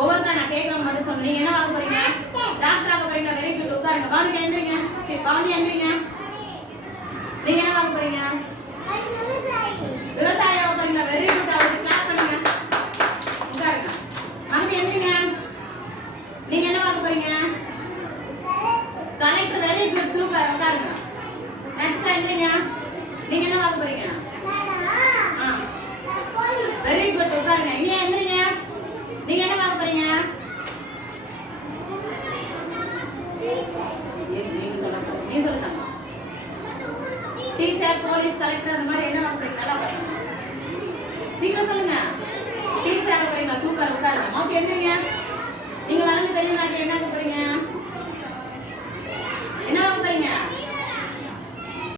ஒவ்வொருத்தரும் நான் கேட்கறவங்க மட்டும் சொல்லுங்க. நீங்க என்ன ஆக போறீங்க? டாக்டர் ஆக போறீங்க. Very good. உட்காருங்க. கவனிக்க எந்திரிங்க. சரி கவனி எந்திரிங்க. நீங்க என்ன ஆக போறீங்க? விவசாயி ஆக போறீங்க. Very good. அவருக்கு கிளாப் பண்ணுங்க. உட்காருங்க. மகதி எந்திரிங்க. நீங்க என்ன ஆக போறீங்க? கலெக்டர். Very good. சூப்பர். உட்காருங்க. நெக்ஸ்ட் எந்திரிங்க. நீங்க என்ன ஆக போறீங்க? Very good. உட்காருங்க. இனி எந்திரிங்க. நீங்க என்ன ஆக போறீங்க? நீங்க சொல்லுங்க. நீ சொல்லுங்க. டீச்சர், போலீஸ், கலெக்டர் அந்த மாதிரி என்ன ஆக போறீங்க? நல்லா பாருங்க. சீக்கிரம் சொல்லுங்க. டீச்சர் ஆக போறீங்களா? சூப்பர். உட்காருங்க. ஓகே எந்திரிங்க. நீங்க வளர்ந்து பெரியவங்க என்ன ஆக போறீங்க? என்ன ஆக போறீங்க?